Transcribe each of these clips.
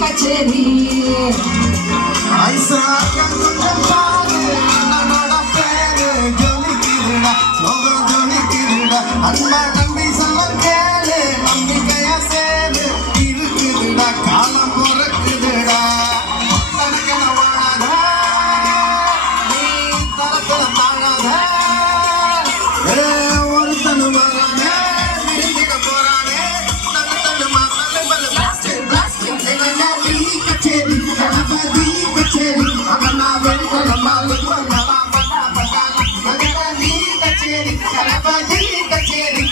கச்சேரி அன்பா நம்பி சொல்ல கேளு நம்பிக்கையா சேரு இருக்குதுடா காலம் பிறக்குதுடா தனக்கென வாழாத நீ தரப்புல தாழாத ஒருத்தனு வரானே விருந்துக்க போறானே தனத்தனு மாத்தல பல பிளாஸ்டிக் பிளாஸ்டிக் நீ கச்சேரி கணபதி கச்சேரி அவனா வெல்கல மாலு பண்ணலாம் நீ கச்சேரி கணபதி கச்சேரி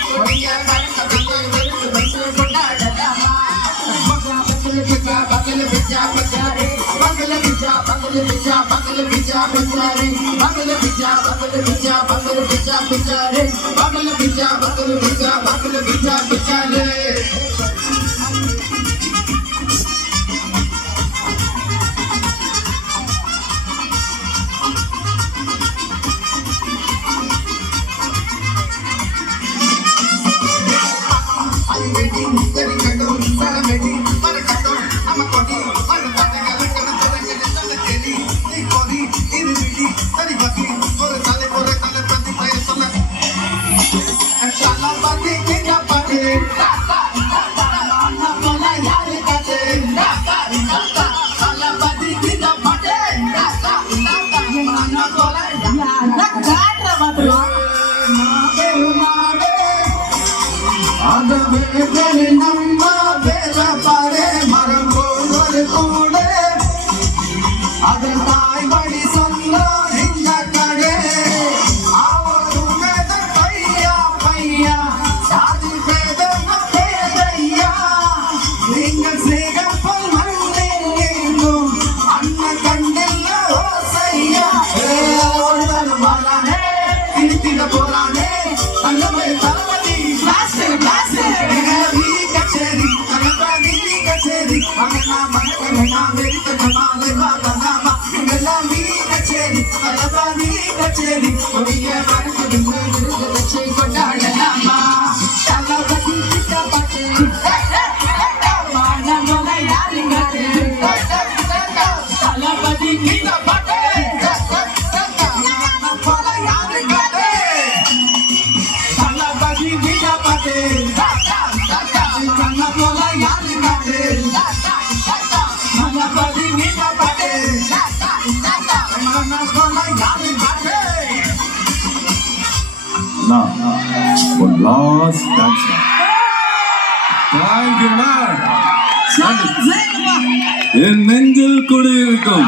நம்ம வேற பாரு மரம் போல் கூட அதன் தாய் வழி சொல்ல இந்த கடை அவரும் பையா பையா சாதி பேதம் பேதையா நீங்கள் சேகப்பல் மண்ணில் எங்கும் அண்ணன் கண்டில் ஓசையா வரானே திருத்திட போறானே தங்கமே தளபதி பிளாஸ்டிக் பிளாஸ்டிக் கச்சேரி கணபதி கச்சேரி அண்ணா மனக்கண்ணா வெறித்தன மாலை வாங்கலாமா எல்லாம் நீ கச்சேரி கணபதி கச்சேரி ஒளிய மனக்கண்ணு விருது வச்சை கொண்டாடலாமா தளபதி கிட்ட பாட்டு வாழமோல யாருங்காரு தளபதி கிட்ட பாட்டு போல யாருங்காரு தளபதி கிட்ட பாட்டு One last dance. Thank you, man. என் நெஞ்சில் குடியிருக்கும்